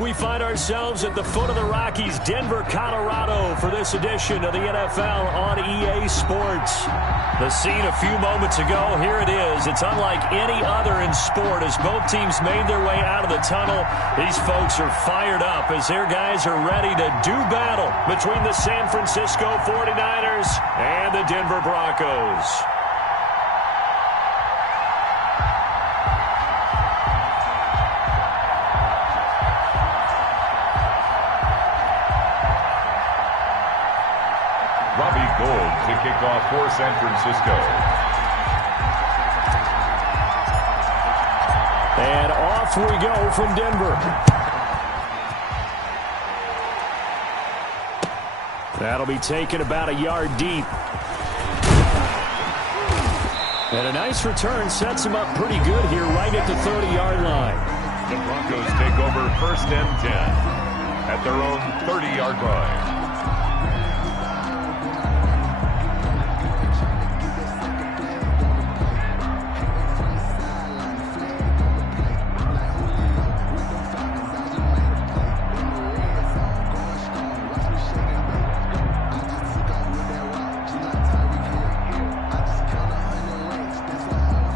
We find ourselves at the foot of the Rockies, Denver, Colorado, for this edition of the NFL on EA Sports. The scene a few moments ago, here it is. It's unlike any other in sport as both teams made their way out of the tunnel. These folks are fired up as their guys are ready to do battle between the San Francisco 49ers and the Denver Broncos. To kick off for San Francisco. And off we go from Denver. That'll be taken about a yard deep. And a nice return sets him up pretty good here right at the 30-yard line. The Broncos take over 1st and 10 at their own 30-yard line.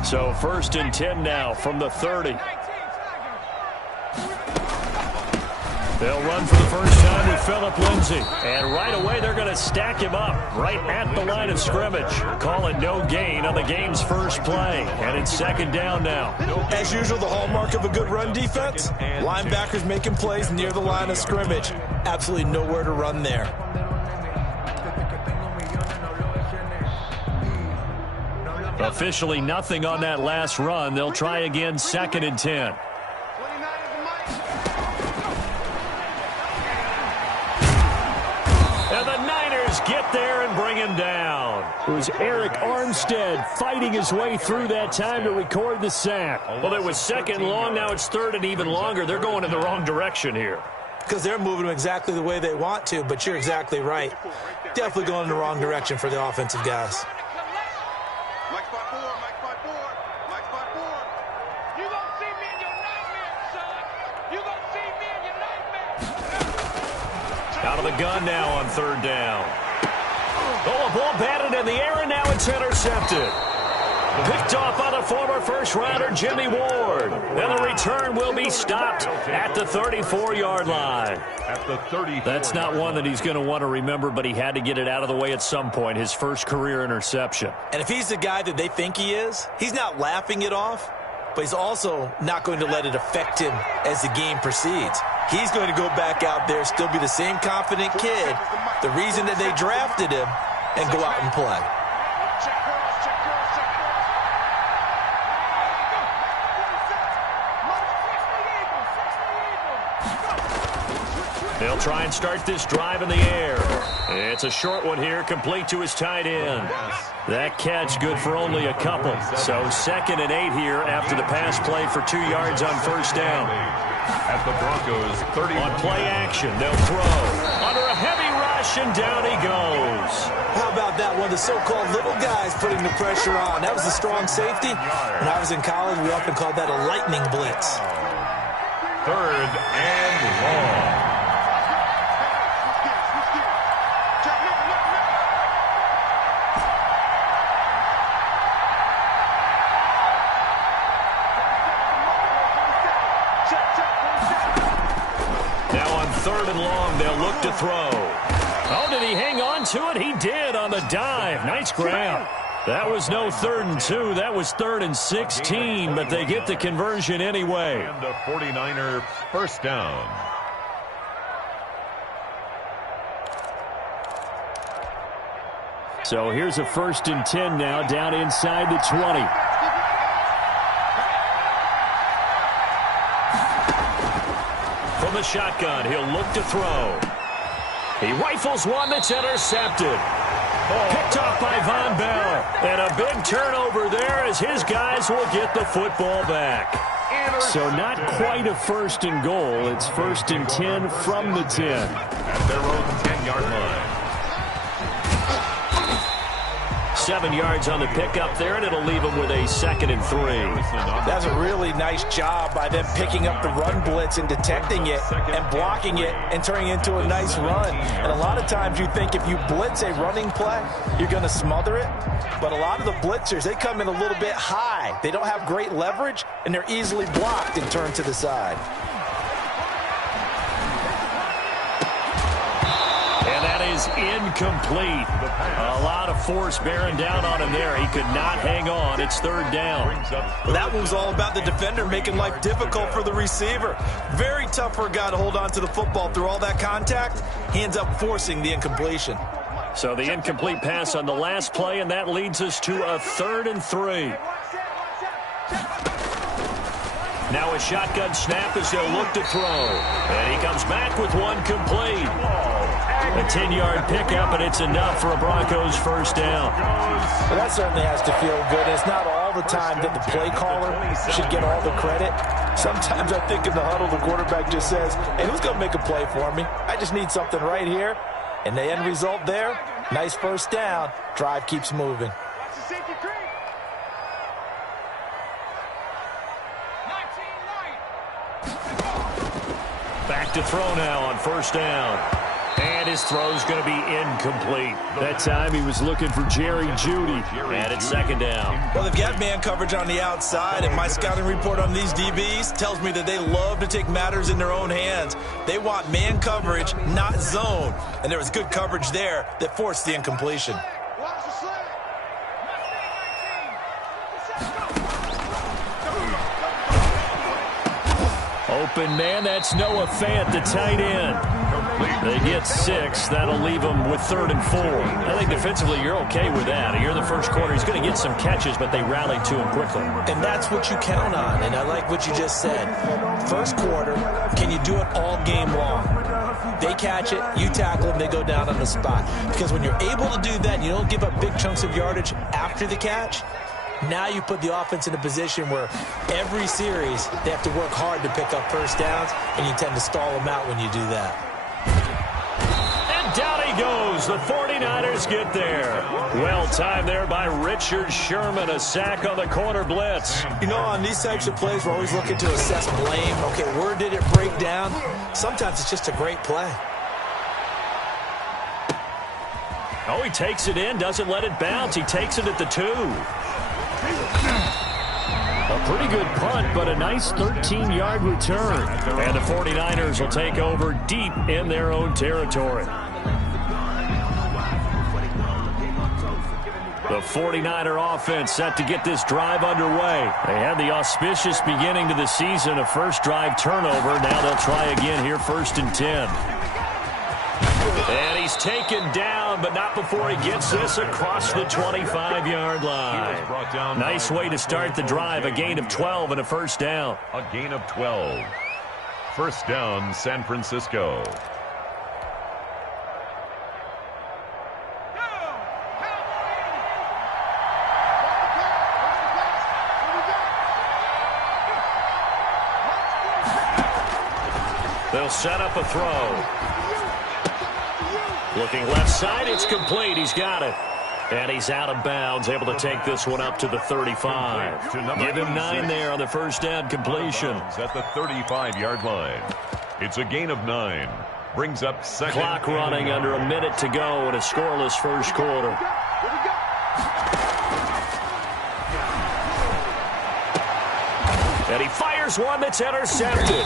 So 1st and 10 now from the 30. They'll run for the first time with Phillip Lindsay. And right away they're going to stack him up right at the line of scrimmage. Call it no gain on the game's first play. And it's 2nd down now. As usual, the hallmark of a good run defense, linebackers making plays near the line of scrimmage. Absolutely nowhere to run there. Officially nothing on that last run. They'll try again 2nd and 10. And the Niners get there and bring him down. It was Eric Armstead fighting his way through that time to record the sack. Well, it was 2nd long. Now it's 3rd and even longer. They're going in the wrong direction here. Because they're moving exactly the way they want to, but you're exactly right. Definitely going in the wrong direction for the offensive guys. Out of the gun now on 3rd down. Oh, a ball batted in the air, and now it's intercepted. Picked off by the former first-rounder Jimmy Ward. And the return will be stopped at the 34-yard line. At the 34. That's not one that he's going to want to remember, but he had to get it out of the way at some point, his first career interception. And if he's the guy that they think he is, he's not laughing it off, but he's also not going to let it affect him as the game proceeds. He's going to go back out there, still be the same confident kid, the reason that they drafted him, and go out and play. They'll try and start this drive in the air. It's a short one here, complete to his tight end. That catch good for only a couple. So 2nd and 8 here after the pass play for 2 yards on 1st down. At the Broncos 30. On play action, they'll throw. Under a heavy rush, and down he goes. How about that one? The so-called little guys putting the pressure on. That was a strong safety. When I was in college, we often called that a lightning blitz. 3rd and long. Now on 3rd and long, they'll look to throw. Oh, did he hang on to it? He did on the dive. Nice grab. That was no 3rd and 2. That was 3rd and 16, but they get the conversion anyway. And the 49er first down. So here's a 1st and 10 now down inside the 20. From the shotgun, he'll look to throw. He rifles one that's intercepted. Picked off by Von Bell. And a big turnover there as his guys will get the football back. So not quite a 1st and goal. It's 1st and 10 from the 10. At their own 10-yard line. 7 yards on the pickup there, and it'll leave him with a 2nd and 3. That's a really nice job by them picking up the run blitz and detecting it and blocking it and turning it into a nice run. And a lot of times you think if you blitz a running play, you're going to smother it. But a lot of the blitzers, they come in a little bit high. They don't have great leverage, and they're easily blocked and turned to the side. Is incomplete. A lot of force bearing down on him there. He could not hang on. It's 3rd down. Well, that one was all about the defender making life difficult for the receiver. Very tough for a guy to hold on to the football through all that contact. He ends up forcing the incompletion. So the incomplete pass on the last play, and that leads us to a 3rd and 3. Now a shotgun snap as they'll look to throw. And he comes back with one complete. A 10-yard pickup, and it's enough for a Broncos 1st down. Well, that certainly has to feel good. It's not all the time that the play caller should get all the credit. Sometimes I think in the huddle, the quarterback just says, hey, who's going to make a play for me? I just need something right here. And the end result there, nice 1st down. Drive keeps moving. Back to throw now on 1st down. And his throw's going to be incomplete. That time he was looking for Jerry Jeudy. And it's 2nd down. Well, they've got man coverage on the outside, and my scouting report on these DBs tells me that they love to take matters in their own hands. They want man coverage, not zone. And there was good coverage there that forced the incompletion. Open man, that's Noah Fant, the tight end. They get 6. That'll leave them with 3rd and 4. I think defensively you're okay with that. Here in the first quarter, he's going to get some catches, but they rallied to him quickly. And that's what you count on, and I like what you just said. First quarter, can you do it all game long? They catch it, you tackle them, they go down on the spot. Because when you're able to do that, and you don't give up big chunks of yardage after the catch, now you put the offense in a position where every series they have to work hard to pick up 1st downs, and you tend to stall them out when you do that. And down he goes. The 49ers get there. Well timed there by Richard Sherman. A sack on the corner blitz. You know, on these types of plays, we're always looking to assess blame. Okay, where did it break down? Sometimes it's just a great play. Oh, he takes it in, doesn't let it bounce. He takes it at the 2. A pretty good punt, but a nice 13-yard return. And the 49ers will take over deep in their own territory. The 49er offense set to get this drive underway. They had the auspicious beginning to the season, a first drive turnover. Now they'll try again here, 1st and 10. And he's taken down, but not before he gets this across the 25-yard line. Nice way to start the drive, a gain of 12 and a 1st down. A gain of 12. 1st down, San Francisco. They'll set up a throw. Looking left side, it's complete. He's got it. And he's out of bounds, able to take this one up to the 35. Give him 9 there on the 1st down completion. At the 35-yard line. It's a gain of 9. Brings up 2nd. Clock running under a minute to go in a scoreless first quarter. And he fires one that's intercepted.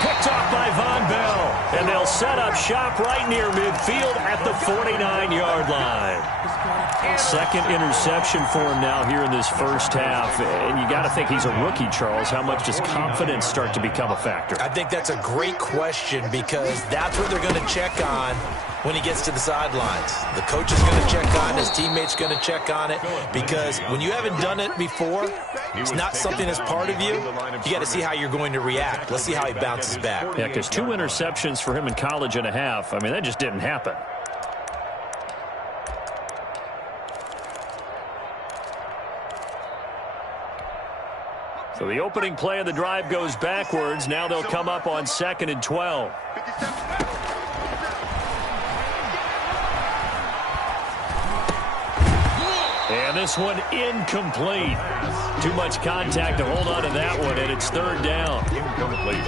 Picked off by Von Bell. And they'll set up shop right near midfield at the 49-yard line. 2nd interception for him now here in this first half. And you got to think he's a rookie, Charles. How much does confidence start to become a factor? I think that's a great question because that's what they're going to check on when he gets to the sidelines. The coach is going to check on, his teammates going to check on it, because when you haven't done it before, it's not something that's part of you. You got to see how you're going to react. Let's see how he bounces back. Yeah, because 2 interceptions for him in college and a half. I mean, that just didn't happen. So the opening play of the drive goes backwards. Now they'll come up on 2nd and 12. And this one incomplete. Too much contact to hold on to that one, and it's third down. Incomplete.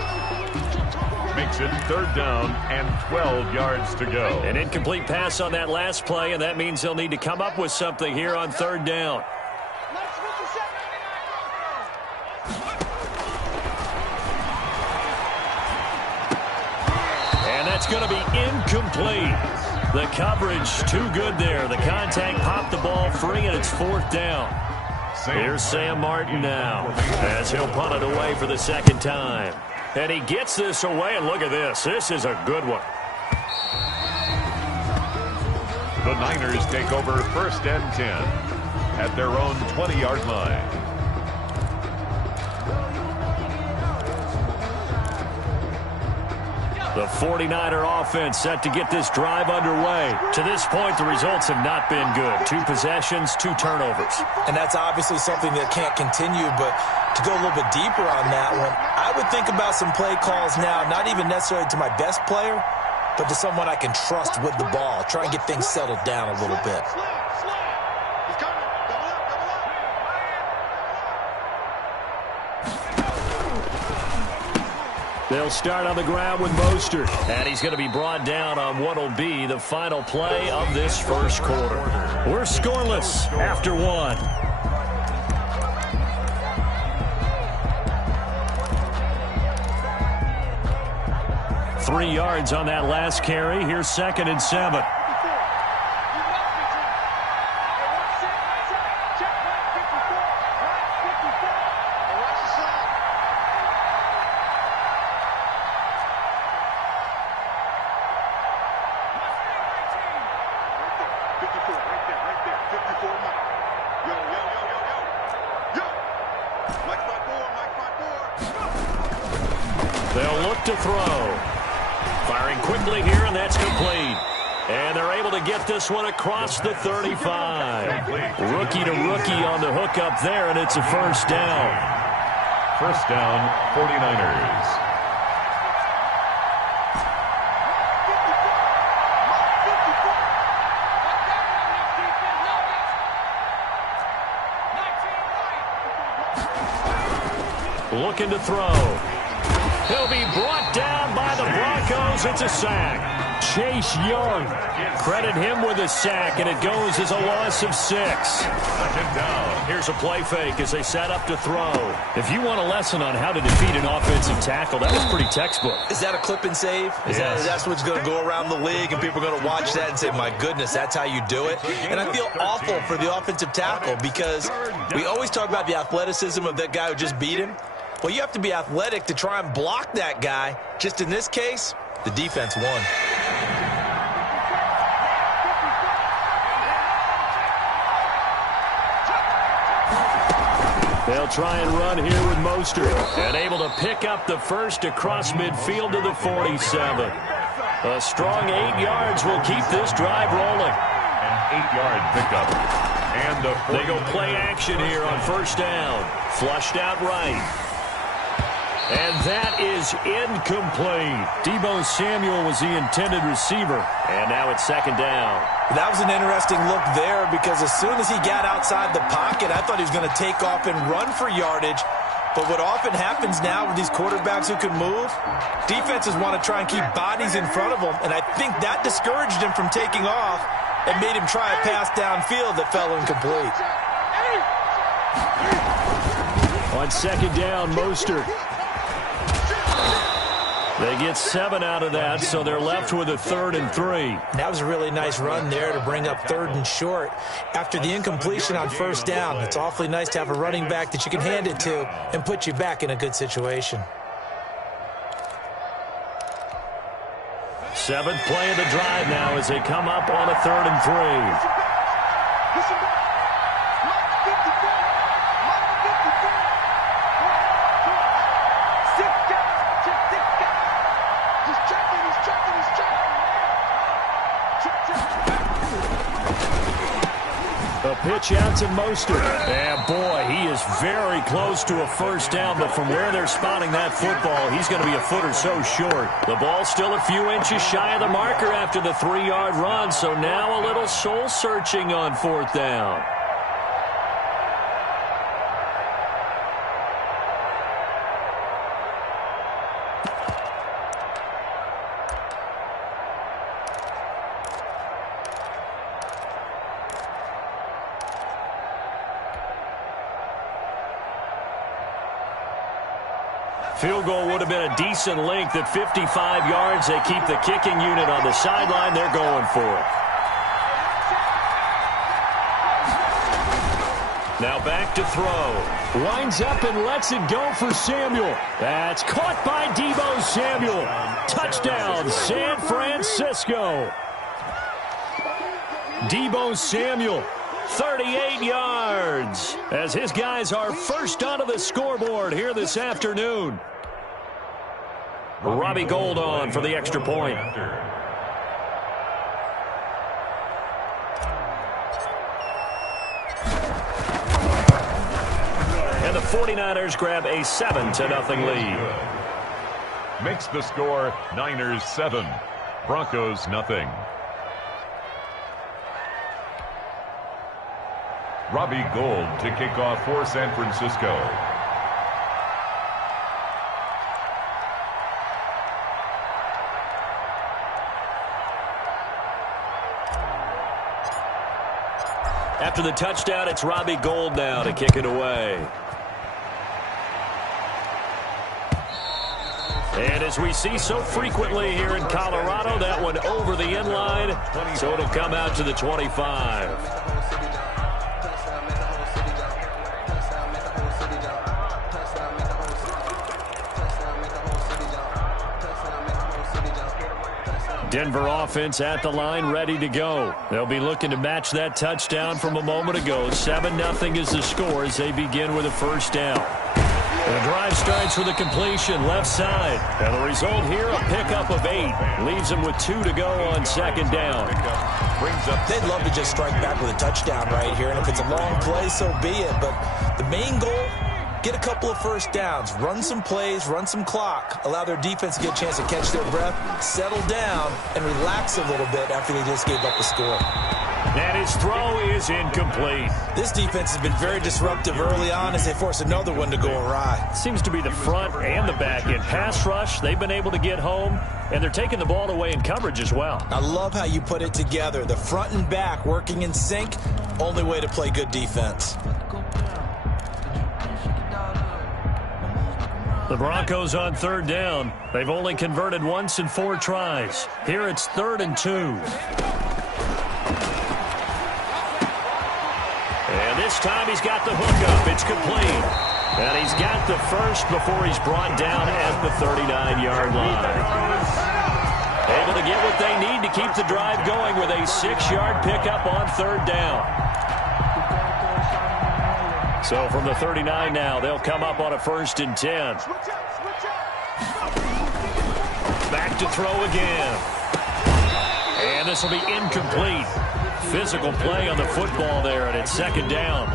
Makes it third down and 12 yards to go. An incomplete pass on that last play, and that means they'll need to come up with something here on third down. And that's going to be incomplete. The coverage too good there. The contact popped the ball free, and it's fourth down. Here's Sam Martin now as he'll punt it away for the second time. And he gets this away, and look at this. This is a good one. The Niners take over first and 10 at their own 20-yard line. The 49er offense set to get this drive underway. To this point, the results have not been good. 2 possessions, 2 turnovers. And that's obviously something that can't continue, but to go a little bit deeper on that one, I would think about some play calls now, not even necessarily to my best player, but to someone I can trust with the ball. Try and get things settled down a little bit. They'll start on the ground with Mostert. And he's going to be brought down on what will be the final play of this first quarter. We're scoreless after 1. Three yards on that last carry. Here's 2nd and 7. They'll look to throw. Firing quickly here, and that's complete. And they're able to get this one across the 35. Rookie to rookie on the hook up there, and it's a first down. First down, 49ers. Looking to throw. He'll be brought down by the Broncos. It's a sack. Chase Young. Credit him with a sack, and it goes as a loss of 6. Second down. Here's a play fake as they set up to throw. If you want a lesson on how to defeat an offensive tackle, that was pretty textbook. Is that a clip and save? That's what's going to go around the league, and people are going to watch that and say, my goodness, that's how you do it? And I feel awful for the offensive tackle because we always talk about the athleticism of that guy who just beat him. Well, you have to be athletic to try and block that guy. Just in this case, the defense won. They'll try and run here with Mostert. And able to pick up the first across midfield to the 47. A strong 8 yards will keep this drive rolling. An 8-yard pickup. And they go play action here on first down. Flushed out right. And that is incomplete. Deebo Samuel was the intended receiver. And now it's second down. That was an interesting look there because as soon as he got outside the pocket, I thought he was going to take off and run for yardage. But what often happens now with these quarterbacks who can move, defenses want to try and keep bodies in front of them. And I think that discouraged him from taking off and made him try a pass downfield that fell incomplete. On second down, Mostert. They get 7 out of that, so they're left with a 3rd and 3. That was a really nice run there to bring up 3rd and short. After the incompletion on first down, it's awfully nice to have a running back that you can hand it to and put you back in a good situation. 7th play of the drive now as they come up on a 3rd and 3. A pitch out to Mostert. And boy, he is very close to a first down, but from where they're spotting that football, he's going to be a foot or so short. The ball's still a few inches shy of the marker after the 3-yard run, so now a little soul-searching on 4th down. Field goal would have been a decent length at 55 yards. They keep the kicking unit on the sideline. They're going for it. Now back to throw. Winds up and lets it go for Samuel. That's caught by Deebo Samuel. Touchdown, San Francisco. Deebo Samuel, 38 yards, as his guys are first onto the scoreboard here this afternoon. Robbie Gould on for the extra point. And the 49ers grab a 7-0 lead. Makes the score Niners 7, Broncos nothing. Robbie Gould to kick off for San Francisco. After the touchdown, it's Robbie Gould now to kick it away. And as we see so frequently here in Colorado, that one over the end line, so it'll come out to the 25. Denver offense at the line, ready to go. They'll be looking to match that touchdown from a moment ago. 7-0 is the score as they begin with a first down. The drive starts with a completion left side. And the result here, a pickup of 8. Leaves them with 2 to go on second down. They'd love to just strike back with a touchdown right here. And if it's a long play, so be it. But the main goal, get a couple of first downs, run some plays, run some clock, allow their defense to get a chance to catch their breath, settle down, and relax a little bit after they just gave up a score. And his throw is incomplete. This defense has been very disruptive early on as they force another one to go awry. Seems to be the front and the back end. Pass rush, they've been able to get home, and they're taking the ball away in coverage as well. I love how you put it together. The front and back working in sync, only way to play good defense. The Broncos on third down. They've only converted once in 4 tries. Here it's 3rd and 2. And this time he's got the hookup. It's complete. And he's got the first before he's brought down at the 39-yard line. Able to get what they need to keep the drive going with a 6-yard pickup on third down. So from the 39 now, they'll come up on a 1st and 10. Back to throw again. And this will be incomplete. Physical play on the football there, and it's 2nd down.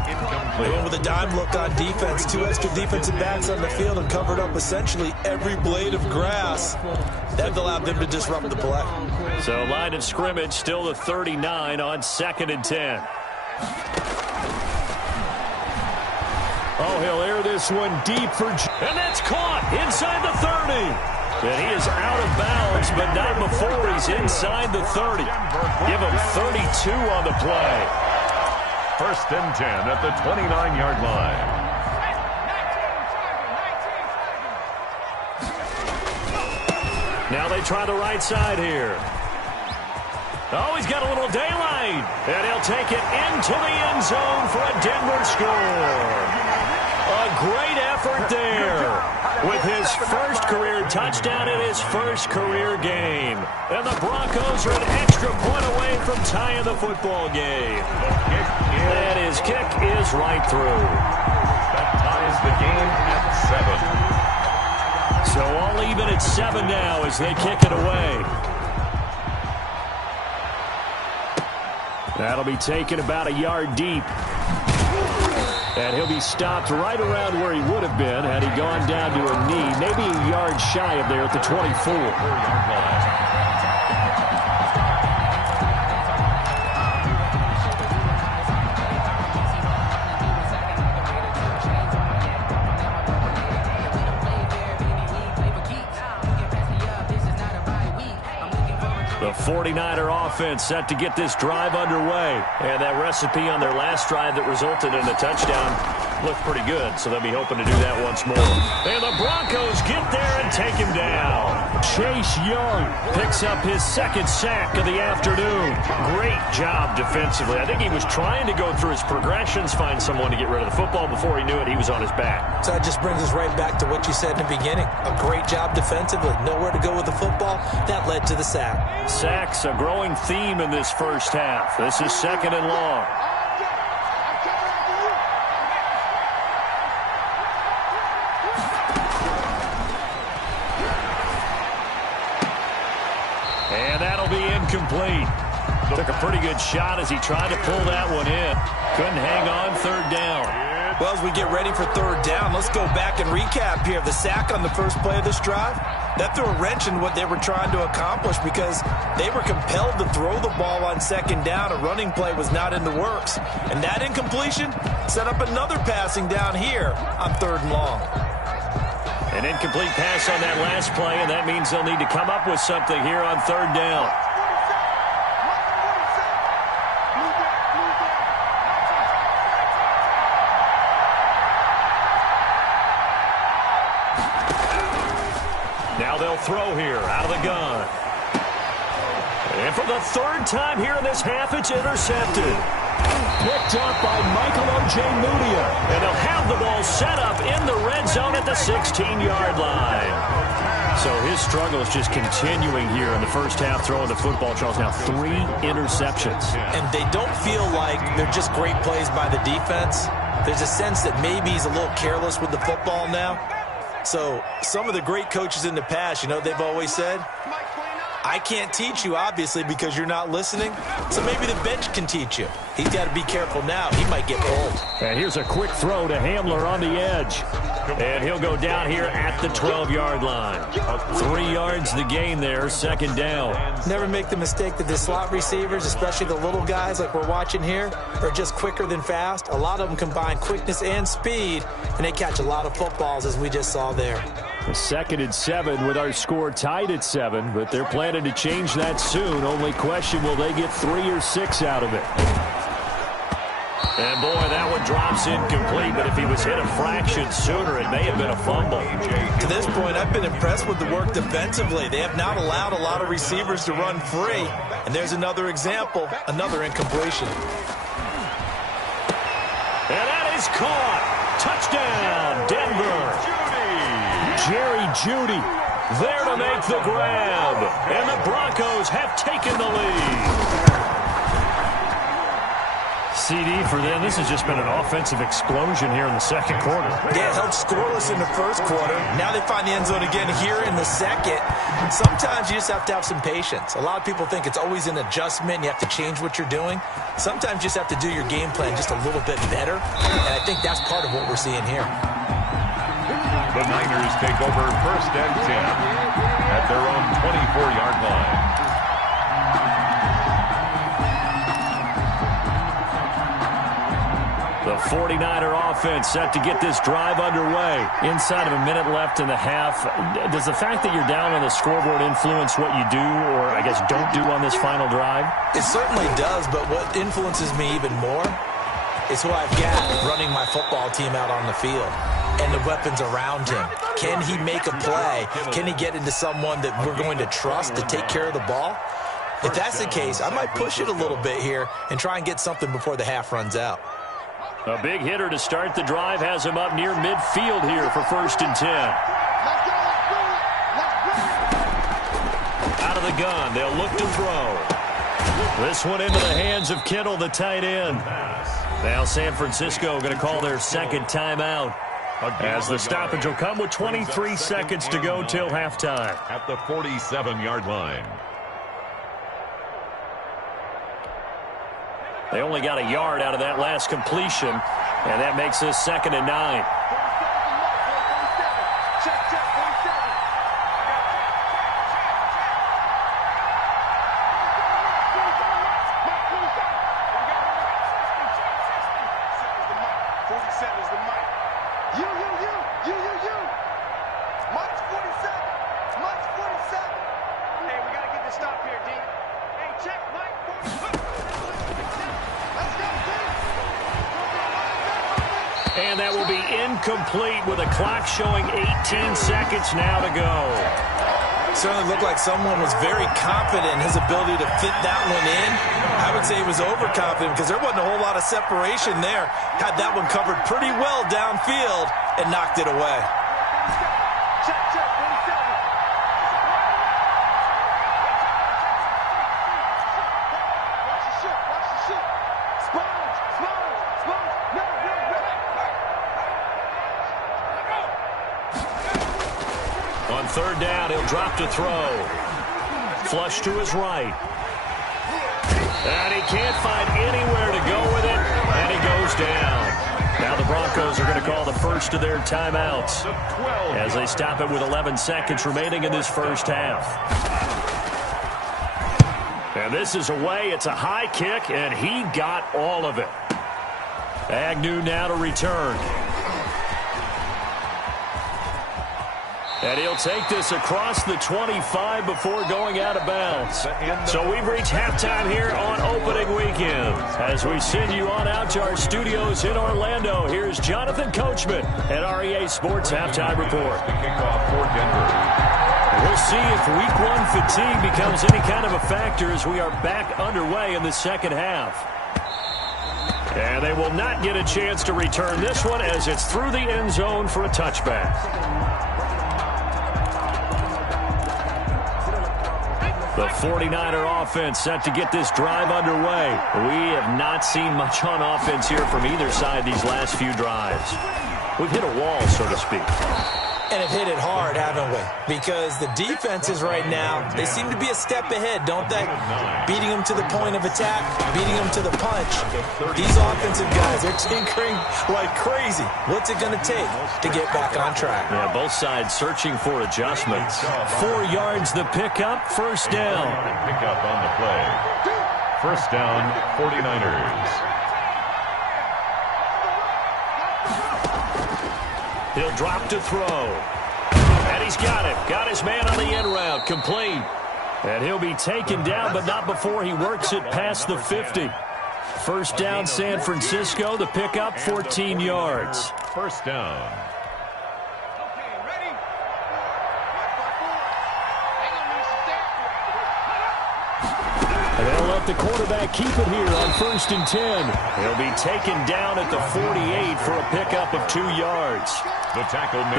And with a dime look on defense, 2 extra defensive backs on the field and covered up essentially every blade of grass. That allowed them to disrupt the play. So line of scrimmage still the 39 on 2nd and 10. Oh, he'll air this one deep for... And that's caught inside the 30. And he is out of bounds, but not before he's inside the 30. Give him 32 on the play. 1st and 10 at the 29-yard line. Now they try the right side here. Oh, he's got a little daylight. And he'll take it into the end zone for a Denver score. A great effort there with his first career touchdown in his first career game. And the Broncos are an extra point away from tying the football game. And his kick is right through. That ties the game at 7. So all even at 7 now as they kick it away. That'll be taken about a yard deep. And he'll be stopped right around where he would have been had he gone down to a knee, maybe a yard shy of there at the 24. The 49er offense set to get this drive underway. And that recipe on their last drive that resulted in a touchdown looked pretty good, so they'll be hoping to do that once more. And the Broncos get there and take him down. Chase Young picks up his second sack of the afternoon. Great job defensively. I think he was trying to go through his progressions, find someone to get rid of the football. Before he knew it, he was on his back. So that just brings us right back to what you said in the beginning. A great job defensively. Nowhere to go with the football. That led to the sack. Sacks, a growing theme in this first half. This is 2nd and long. And that'll be incomplete. Took a pretty good shot as he tried to pull that one in. Couldn't hang on 3rd down. Well, as we get ready for 3rd down, let's go back and recap here. The sack on the first play of this drive, that threw a wrench in what they were trying to accomplish because they were compelled to throw the ball on 2nd down. A running play was not in the works. And that incompletion set up another passing down here on 3rd and long. An incomplete pass on that last play, and that means they'll need to come up with something here on 3rd down. Now they'll throw here out of the gun. And for the 3rd time here in this half, it's intercepted. Picked up by Michael Ojemudia. And they'll have the ball set up in the red zone at the 16-yard line. So his struggle is just continuing here in the first half, throwing the football. Charles, now 3 interceptions. And they don't feel like they're just great plays by the defense. There's a sense that maybe he's a little careless with the football now. So some of the great coaches in the past, you know, they've always said, I can't teach you, obviously, because you're not listening. So maybe the bench can teach you. He's got to be careful now. He might get pulled. And here's a quick throw to Hamler on the edge. And he'll go down here at the 12-yard line. 3 yards the gain there, 2nd down. Never make the mistake that the slot receivers, especially the little guys like we're watching here, are just quicker than fast. A lot of them combine quickness and speed, and they catch a lot of footballs, as we just saw there. 2nd and 7 with our score tied at 7, but they're planning to change that soon. Only question, will they get 3 or 6 out of it? And boy, that one drops incomplete, but if he was hit a fraction sooner, it may have been a fumble. To this point, I've been impressed with the work defensively. They have not allowed a lot of receivers to run free. And there's another example, another incompletion. And that is caught. Touchdown, Denver. Jerry Jeudy there to make the grab. And the Broncos have taken the lead. CD for them. This has just been an offensive explosion here in the 2nd quarter. Yeah, held scoreless in the 1st quarter. Now they find the end zone again here in the 2nd. Sometimes you just have to have some patience. A lot of people think it's always an adjustment. You have to change what you're doing. Sometimes you just have to do your game plan just a little bit better. And I think that's part of what we're seeing here. The Niners take over 1st and 10 at their own 24-yard line. The 49er offense set to get this drive underway. Inside of a minute left in the half. Does the fact that you're down on the scoreboard influence what you do, or I guess don't do on this final drive? It certainly does, but what influences me even more is who I've got running my football team out on the field and the weapons around him. Can he make a play? Can he get into someone that we're going to trust to take care of the ball? If that's the case, I might push it a little bit here and try and get something before the half runs out. A big hitter to start the drive has him up near midfield here for 1st and 10. Out of the gun, they'll look to throw. This one into the hands of Kittle, the tight end. Now San Francisco going to call their 2nd timeout, as the stoppage will come with 23 seconds to go till halftime. At the 47-yard line. They only got a yard out of that last completion, and that makes this 2nd and 9. And that will be incomplete with a clock showing 18 seconds now to go. Certainly looked like someone was very confident in his ability to fit that one in. I would say he was overconfident because there wasn't a whole lot of separation there. Had that one covered pretty well downfield and knocked it away. On third down, he'll drop to throw. Flush to his right. And he can't find anywhere to go with it, and he goes down. Now the Broncos are going to call the first of their timeouts as they stop it with 11 seconds remaining in this first half. And this is away. It's a high kick, and he got all of it. Agnew now to return. And he'll take this across the 25 before going out of bounds. So we've reached halftime here on opening weekend. As we send you on out to our studios in Orlando, here's Jonathan Coachman at REA Sports Halftime Report. The kickoff for Denver. We'll see if week one fatigue becomes any kind of a factor as we are back underway in the second half. And they will not get a chance to return this one as it's through the end zone for a touchback. The 49er offense set to get this drive underway. We have not seen much on offense here from either side these last few drives. We've hit a wall, so to speak. And have hit it hard, haven't we? Because the defenses right now, they seem to be a step ahead, don't they? Beating them to the point of attack, beating them to the punch. These offensive guys, they're tinkering like crazy. What's it going to take to get back on track? Yeah, both sides searching for adjustments. 4 yards the pickup, first down. Pickup on the play. First down, 49ers. He'll drop to throw. And he's got it. Got his man on the end route. Complete. And he'll be taken down, but not before he works it past the 50. First down, San Francisco. The pickup, 14 yards. First down. And they'll let the quarterback keep it here on 1st and 10. He'll be taken down at the 48 for a pickup of 2 yards. The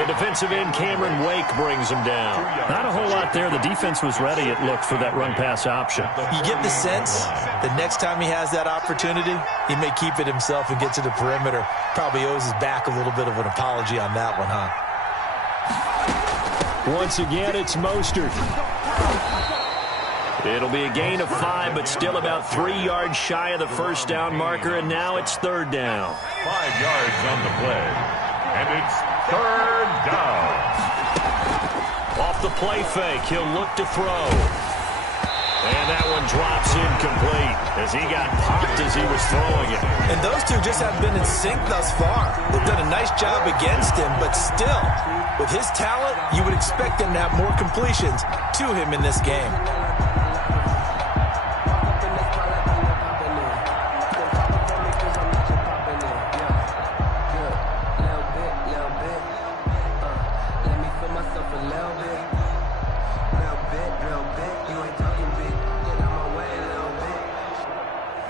defensive end, Cameron Wake, brings him down. Not a whole lot there. The defense was ready, it looked, for that run-pass option. You get the sense the next time he has that opportunity, he may keep it himself and get to the perimeter. Probably owes his back a little bit of an apology on that one, huh? Once again, it's Mostert. It'll be a gain of 5, but still about 3 yards shy of the first down marker, and now it's third down. 5 yards on the play, and it's third down. Off the play fake, he'll look to throw. And that one drops incomplete as he got popped as he was throwing it. And those two just haven't been in sync thus far. They've done a nice job against him, but still, with his talent, you would expect him to have more completions to him in this game.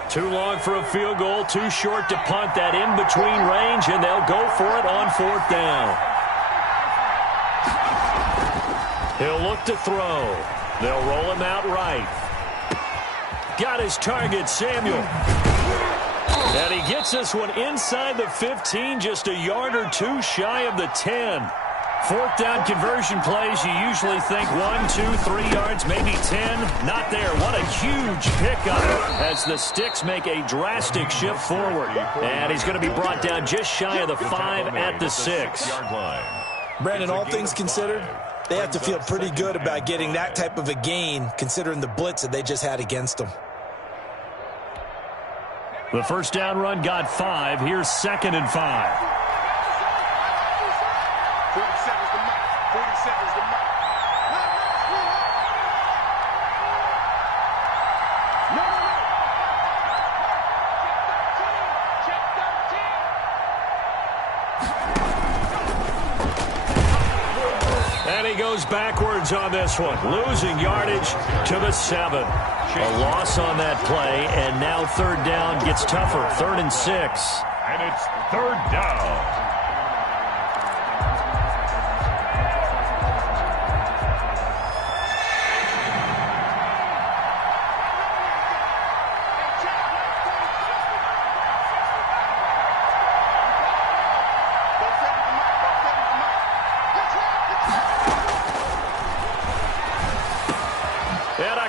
Too long for a field goal, too short to punt. That in-between range, and they'll go for it on 4th down. He'll look to throw. They'll roll him out right. Got his target, Samuel. And he gets this one inside the 15, just a yard or two shy of the 10. 4th down conversion plays, you usually think 1, 2, 3 yards, maybe 10. Not there. What a huge pickup as the Sticks make a drastic shift forward. And he's going to be brought down just shy of the 5 at the 6. Brandon, all things considered, they have to feel pretty good about getting that type of a gain, considering the blitz that they just had against them. The first down run got 5. Here's 2nd and 5. 47's the mark. 47's the mark. No. Check 13. goes backwards on this one, losing yardage to the 7. A loss on that play, and now third down gets tougher, 3rd and 6. And it's 3rd down.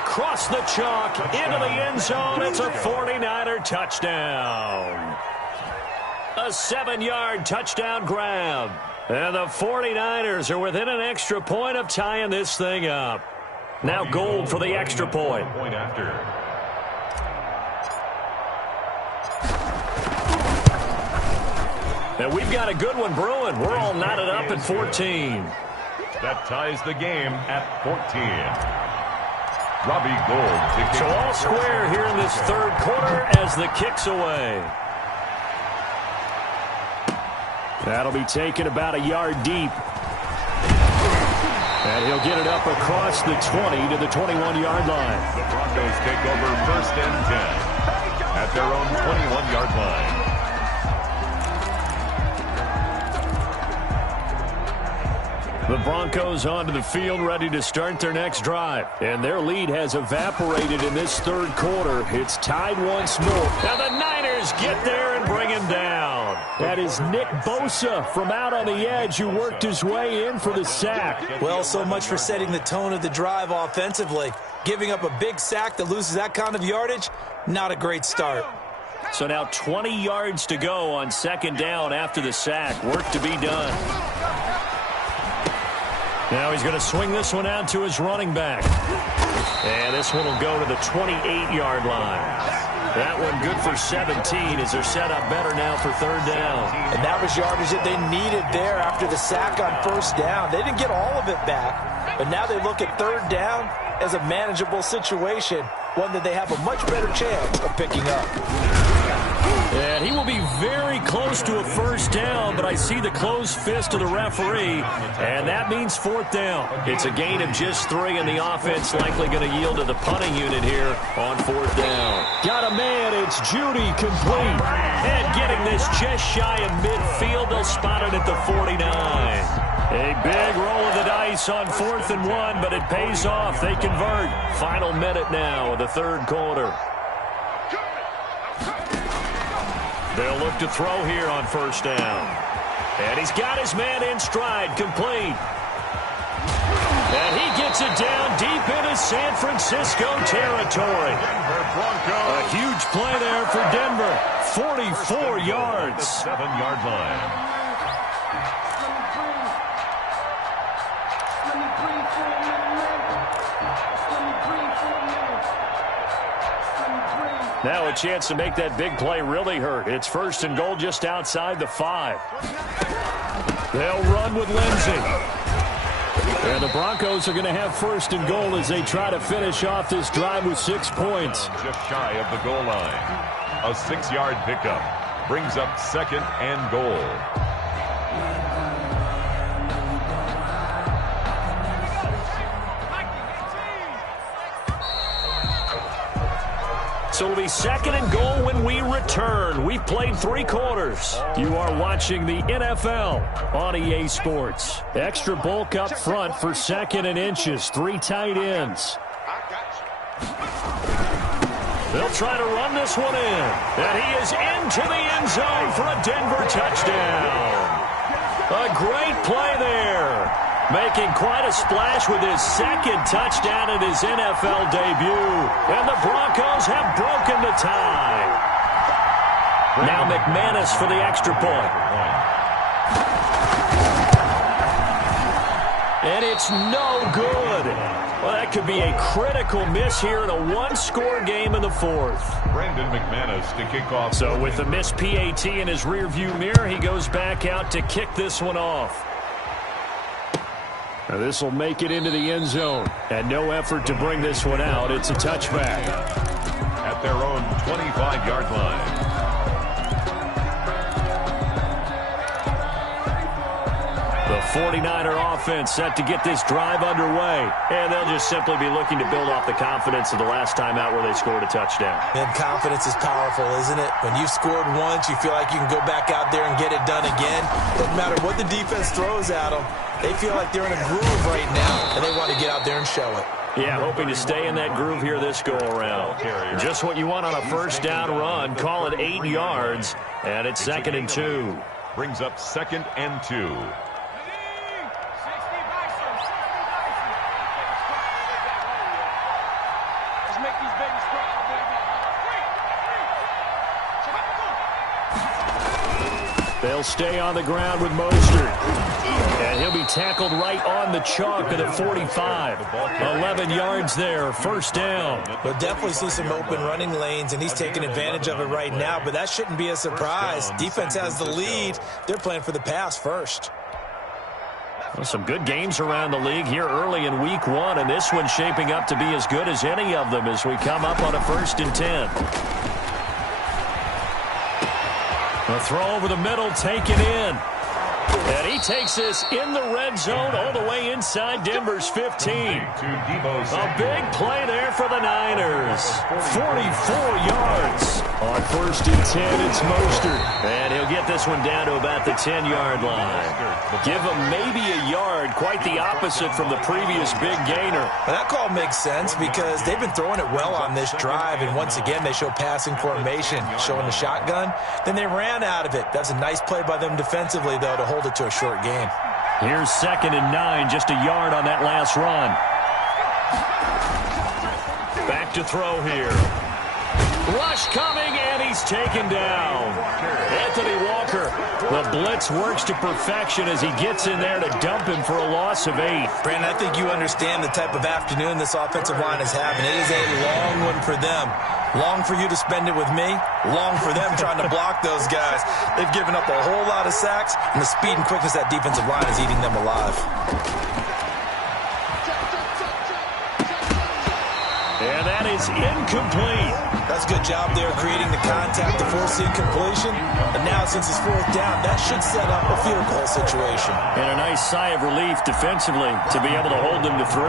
Across the chalk, into the end zone. It's a 49er touchdown. A 7-yard touchdown grab. And the 49ers are within an extra point of tying this thing up. Now Gold for the extra point. Point after. And we've got a good one brewing. We're all knotted up at 14. That ties the game at 14. Robbie Gould. So all square here in this third quarter as the kick's away. That'll be taken about a yard deep. And he'll get it up across the 20 to the 21-yard line. The Broncos take over 1st and 10 at their own 21-yard line. The Broncos onto the field ready to start their next drive. And their lead has evaporated in this third quarter. It's tied once more. Now the Niners get there and bring him down. That is Nick Bosa from out on the edge who worked his way in for the sack. Well, so much for setting the tone of the drive offensively. Giving up a big sack that loses that kind of yardage, not a great start. So now 20 yards to go on 2nd down after the sack. Work to be done. Now he's going to swing this one out to his running back. And this one will go to the 28-yard line. That one good for 17 as they're set up better now for 3rd down. And that was yardage that they needed there after the sack on 1st down. They didn't get all of it back, but now they look at 3rd down as a manageable situation, one that they have a much better chance of picking up. And he will be very close to a 1st down, but I see the closed fist of the referee, and that means 4th down. It's a gain of just 3, and the offense likely going to yield to the punting unit here on 4th down. Got a man, it's Judy, complete. And getting this just shy of midfield, they'll spot it at the 49. A big roll of the dice on 4th and 1, but it pays off. They convert. Final minute now of the third quarter. They'll look to throw here on 1st down. And he's got his man in stride, complete. And he gets it down deep into San Francisco territory. A huge play there for Denver. 44 yards. 7-yard line. Now a chance to make that big play really hurt. It's 1st and goal just outside the 5. They'll run with Lindsey. And the Broncos are going to have 1st and goal as they try to finish off this drive with 6 points. Just shy of the goal line. A 6-yard pickup brings up 2nd and goal. So it'll be 2nd and goal when we return. We've played 3 quarters. You are watching the NFL on EA Sports. Extra bulk up front for 2nd and inches. 3 tight ends. They'll try to run this one in. And he is into the end zone for a Denver touchdown. A great play there. Making quite a splash with his 2nd touchdown in his NFL debut. And the Broncos have broken the tie. Now McManus for the extra point. And it's no good. Well, that could be a critical miss here in a 1-score game in the 4th. Brandon McManus to kick off. So with the missed PAT in his rearview mirror, he goes back out to kick this one off. Now this will make it into the end zone. And no effort to bring this one out. It's a touchback. At their own 25-yard line. The 49er offense set to get this drive underway. And they'll just simply be looking to build off the confidence of the last time out where they scored a touchdown. And confidence is powerful, isn't it? When you've scored once, you feel like you can go back out there and get it done again. Doesn't matter what the defense throws at them. They feel like they're in a groove right now, and they want to get out there and show it. Yeah, hoping to stay in that groove here this go-around. Just what you want on a first down run. Call it 8 yards, and it's 2nd and 2. Brings up 2nd and 2. They'll stay on the ground with Mostert. And he'll be tackled right on the chalk of the 45. 11 yards there, first down. We'll definitely see some open running lanes, and he's taking advantage of it right now, but that shouldn't be a surprise. Defense has the lead. They're playing for the pass first. Well, some good games around the league here early in week 1, and this one's shaping up to be as good as any of them as we come up on a 1st and 10. A throw over the middle, taken in. And he takes this in the red zone all the way inside Denver's 15. A big play there for the Niners. 44 yards. On 1st and 10, it's Mostert. And he'll get this one down to about the 10-yard line. Give him maybe a yard, quite the opposite from the previous big gainer. And that call makes sense because they've been throwing it well on this drive, and once again they show passing formation, showing the shotgun. Then they ran out of it. That's a nice play by them defensively, though, to hold it to a short game. Here's 2nd and 9, just a yard on that last run. Back to throw here. Rush coming, and he's taken down. Anthony Walker, the blitz works to perfection as he gets in there to dump him for a loss of 8. Brandon, I think you understand the type of afternoon this offensive line is having. It is a long one for them. Long for you to spend it with me. Long for them trying to block those guys. They've given up a whole lot of sacks, and the speed and quickness of that defensive line is eating them alive. And that is incomplete. That's a good job there creating the contact to force the incompletion. And now since it's 4th down, that should set up a field goal situation. And a nice sigh of relief defensively to be able to hold them to 3.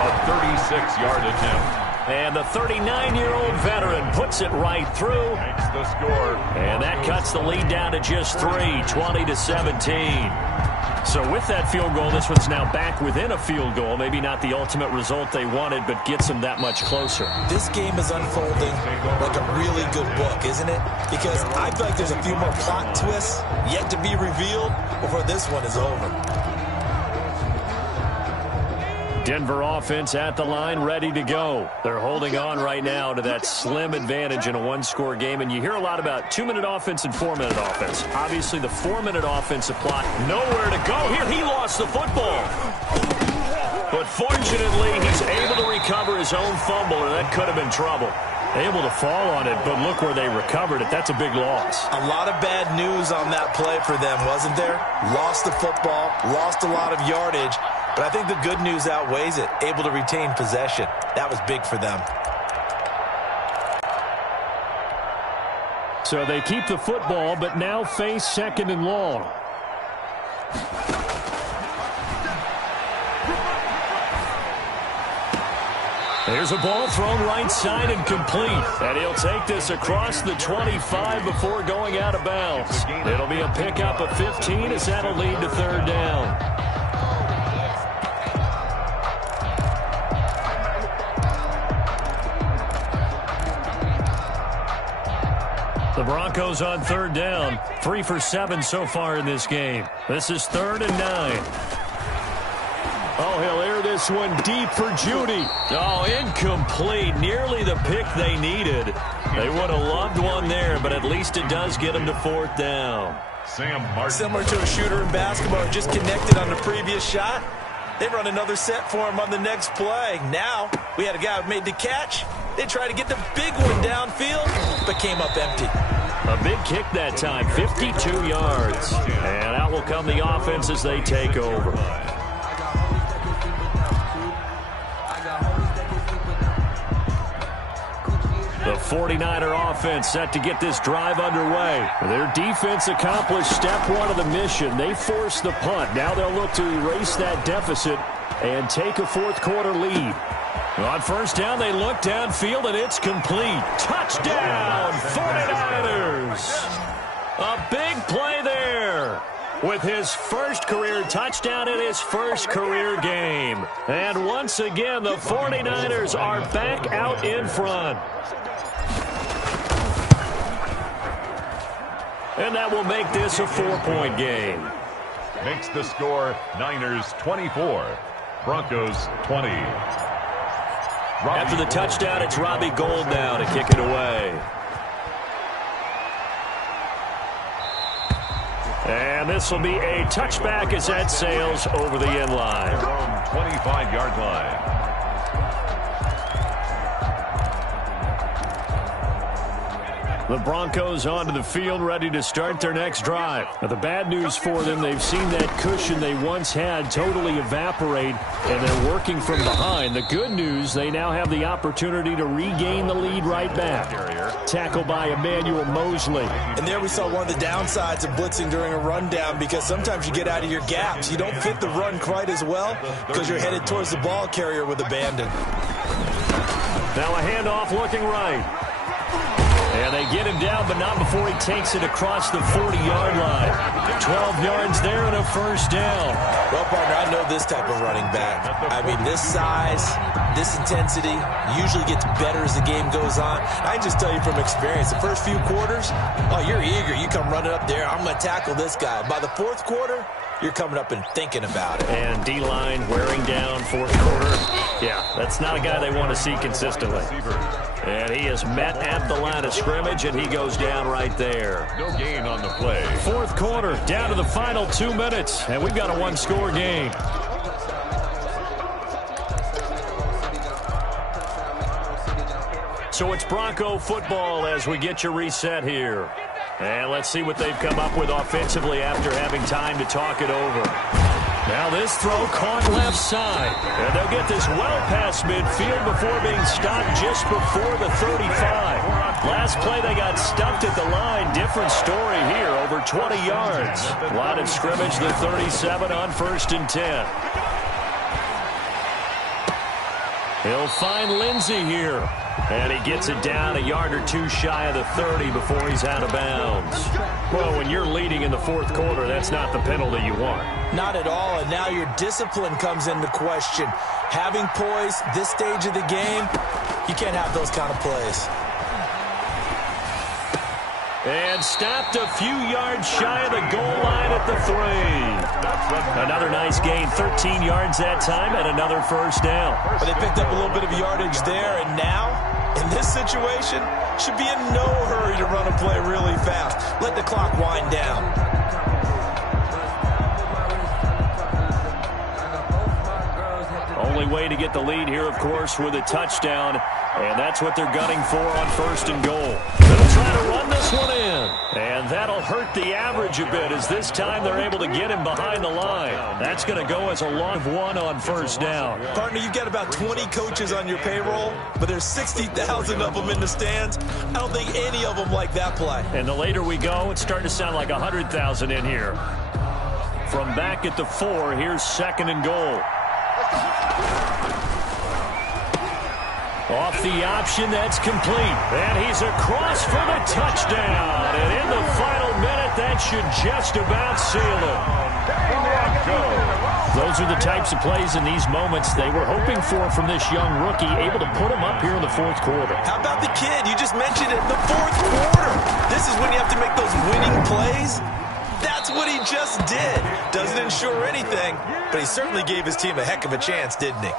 A 36-yard attempt. And the 39-year-old veteran puts it right through. Makes the score. And that cuts the lead down to just 3, 20-17. So with that field goal, this one's now back within a field goal. Maybe not the ultimate result they wanted, but gets them that much closer. This game is unfolding like a really good book, isn't it? Because I feel like there's a few more plot twists yet to be revealed before this one is over. Denver offense at the line, ready to go. They're holding on right now to that slim advantage in a one-score game. And you hear a lot about 2-minute offense and 4-minute offense. Obviously, the 4-minute offense apply. Nowhere to go here. He lost the football. But fortunately, he's able to recover his own fumble, or that could have been trouble. Able to fall on it, but look where they recovered it. That's a big loss. A lot of bad news on that play for them, wasn't there? Lost the football, lost a lot of yardage. But I think the good news outweighs it. Able to retain possession. That was big for them. So they keep the football, but now face 2nd and long. There's a ball thrown right side and complete. And he'll take this across the 25 before going out of bounds. It'll be a pickup of 15 as that'll lead to 3rd down. The Broncos on 3rd down. 3 for 7 so far in this game. This is 3rd and 9. Oh, he'll air this one deep for Judy. Oh, incomplete. Nearly the pick they needed. They would have loved one there, but at least it does get them to 4th down. Sam Martin. Similar to a shooter in basketball, just connected on the previous shot. They run another set for him on the next play. Now, we had a guy who made the catch. They tried to get the big one downfield, but came up empty. A big kick that time, 52 yards. And out will come the offense as they take over. The 49er offense set to get this drive underway. Their defense accomplished step one of the mission. They forced the punt. Now they'll look to erase that deficit and take a fourth-quarter lead. On first down, they look downfield, and it's complete. Touchdown, 49ers! A big play there with his first career touchdown in his first career game. And once again, the 49ers are back out in front. And that will make this a 4-point game. Makes the score Niners 24, Broncos 20. After the touchdown, it's Robbie Gould now to kick it away. And this will be a touchback as that sails over the end line. 25-yard line. The Broncos onto the field, ready to start their next drive. Now, the bad news for them, they've seen that cushion they once had totally evaporate, and they're working from behind. The good news, they now have the opportunity to regain the lead right back. Tackle by Emmanuel Mosley. And there we saw one of the downsides of blitzing during a rundown, because sometimes you get out of your gaps. You don't fit the run quite as well because you're headed towards the ball carrier with abandon. Now a handoff looking right. And they get him down, but not before he takes it across the 40-yard line. 12 yards there and a first down. Well, partner, I know this type of running back. I mean, this size, this intensity usually gets better as the game goes on. I can just tell you from experience, the first few quarters, oh, you're eager. You come running up there, I'm going to tackle this guy. By the fourth quarter, you're coming up and thinking about it. And D-line wearing down fourth quarter. Yeah, that's not a guy they want to see consistently. And he is met at the line of scrimmage, and he goes down right there. No gain on the play. Fourth quarter, down to the final 2 minutes, and we've got a one-score game. So it's Bronco football as we get you reset here. And let's see what they've come up with offensively after having time to talk it over. Now this throw caught left side. And they'll get this well past midfield before being stopped just before the 35. Last play they got stuffed at the line. Different story here, over 20 yards. Line of scrimmage, the 37 on 1st and 10. He'll find Lindsey here. And he gets it down a yard or two shy of the 30 before he's out of bounds. Well, when you're leading in the fourth quarter, that's not the penalty you want. Not at all, and now your discipline comes into question. Having poise this stage of the game, you can't have those kind of plays. And stopped a few yards shy of the goal line at the 3. Another nice gain, 13 yards that time, and another first down. But they picked up a little bit of yardage there, and now, in this situation, should be in no hurry to run a play really fast. Let the clock wind down. Only way to get the lead here, of course, with a touchdown. And that's what they're gunning for on 1st and goal. They'll try to run this one in. And that'll hurt the average a bit, as this time they're able to get him behind the line. That's going to go as a long one on 1st down. Partner, you've got about 20 coaches on your payroll, but there's 60,000 of them in the stands. I don't think any of them like that play. And the later we go, it's starting to sound like 100,000 in here. From back at the 4, here's 2nd and goal. Off the option, that's complete. And he's across for the touchdown. And in the final minute, that should just about seal it. Those are the types of plays in these moments they were hoping for from this young rookie, able to put him up here in the fourth quarter. How about the kid? You just mentioned it, the fourth quarter. This is when you have to make those winning plays. That's what he just did. Doesn't ensure anything, but he certainly gave his team a heck of a chance, didn't he?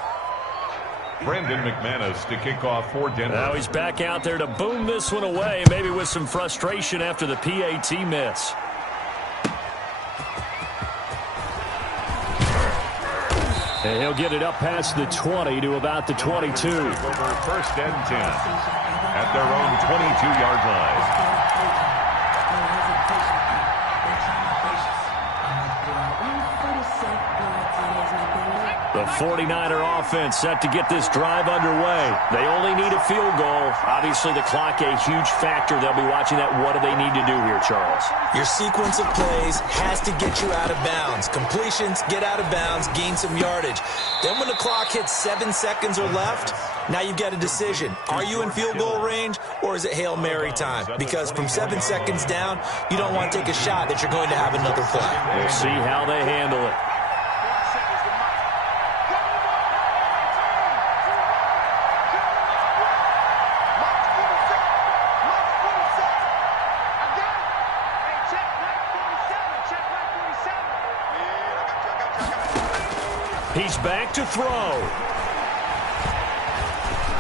Brandon McManus to kick off for Denver. Now he's back out there to boom this one away, maybe with some frustration after the PAT miss. And he'll get it up past the 20 to about the 22. Over 1st and 10 at their own 22-yard line. The The 49er offense set to get this drive underway. They only need a field goal. Obviously, the clock a huge factor. They'll be watching that. What do they need to do here, Charles? Your sequence of plays has to get you out of bounds. Completions, get out of bounds, gain some yardage. Then when the clock hits 7 seconds or left, now you've got a decision. Are you in field goal range, or is it Hail Mary time? Because from 7 seconds down, you don't want to take a shot that you're going to have another play. We'll see how they handle it. He's back to throw.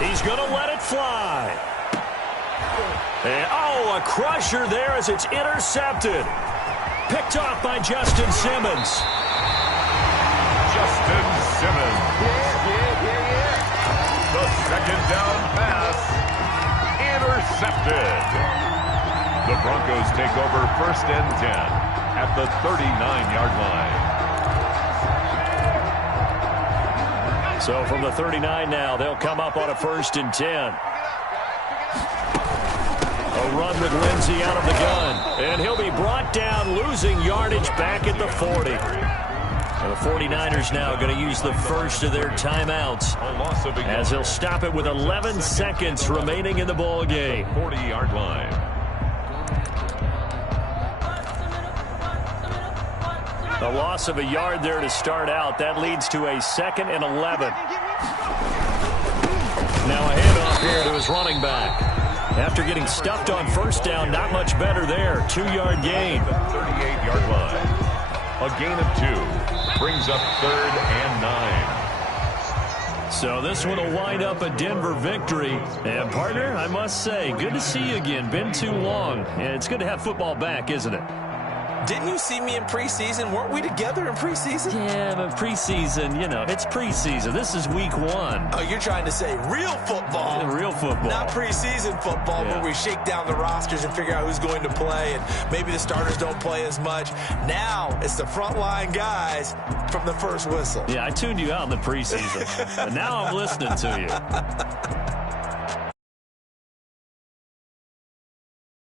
He's going to let it fly. And, a crusher there as it's intercepted. Picked off by Justin Simmons. Justin Simmons. The second down pass intercepted. The Broncos take over 1st and 10 at the 39-yard line. So from the 39 now, they'll come up on a 1st and 10. A run with Lindsey out of the gun. And he'll be brought down, losing yardage back at the 40. And the 49ers now going to use the first of their timeouts as they'll stop it with 11 seconds remaining in the ball game. 40-yard line. A loss of a yard there to start out. That leads to a 2nd and 11. Now a handoff here to his running back. After getting stuffed on 1st down, not much better there. 2-yard gain. 38-yard line. A gain of 2. Brings up 3rd and 9. So this one will wind up a Denver victory. And, partner, I must say, good to see you again. Been too long. And it's good to have football back, isn't it? Didn't you see me in preseason? Weren't we together in preseason? Yeah, but preseason, it's preseason. This is week 1. Oh, you're trying to say real football. Real football. Not preseason football where we shake down the rosters and figure out who's going to play, and maybe the starters don't play as much. Now it's the frontline guys from the first whistle. Yeah, I tuned you out in the preseason. But now I'm listening to you.